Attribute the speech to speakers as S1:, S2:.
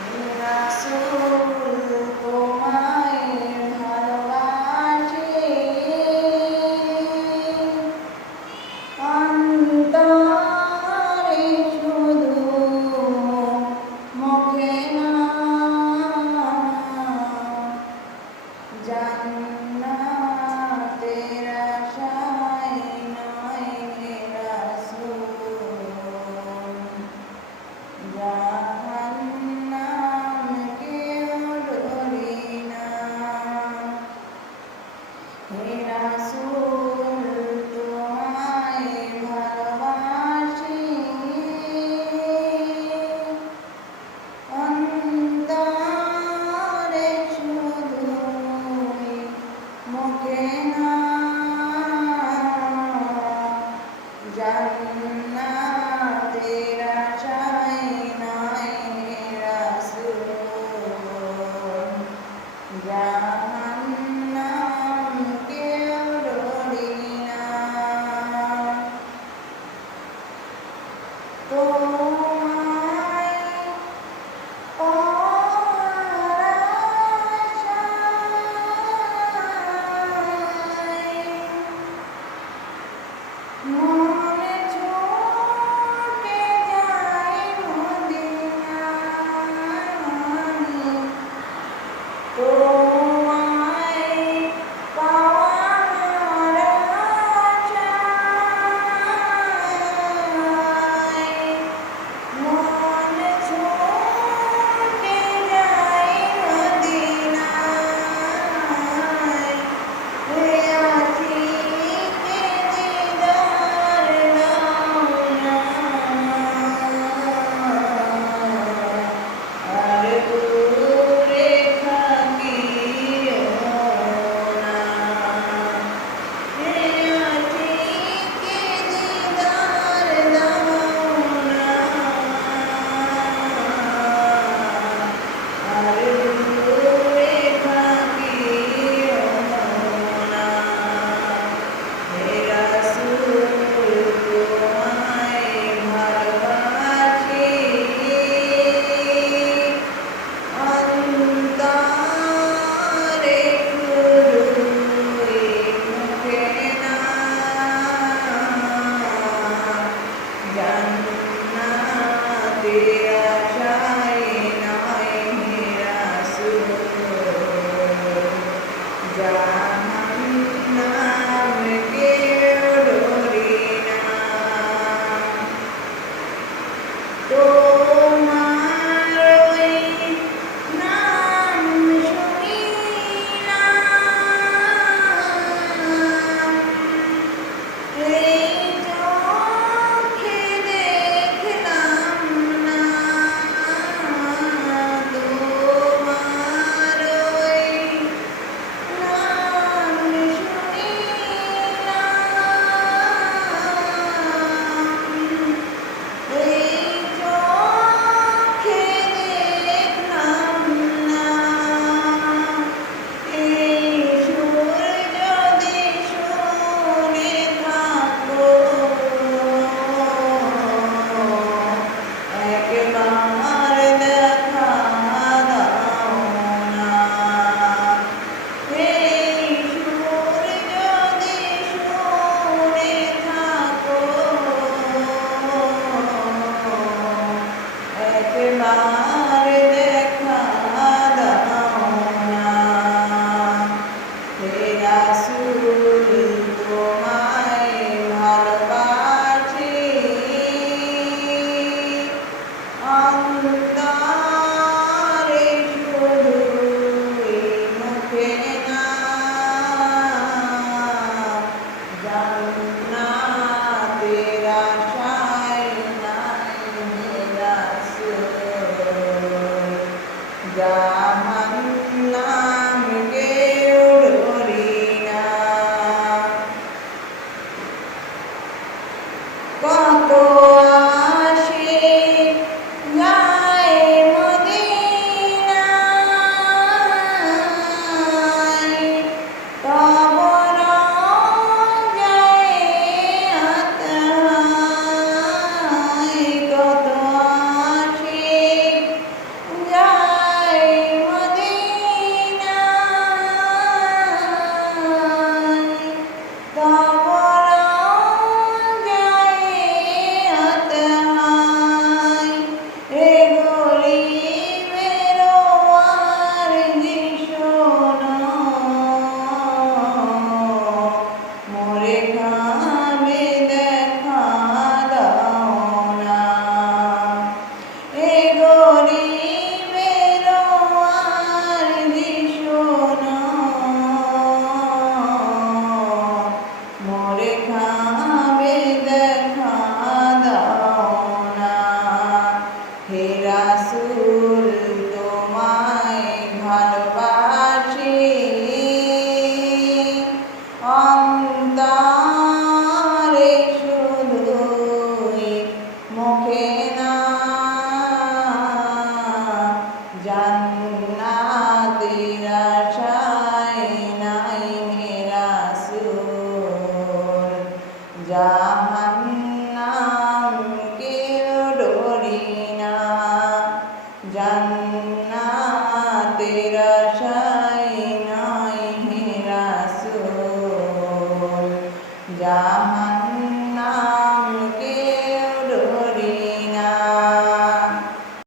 S1: Yeah, so Era su More. Yeah. Quanto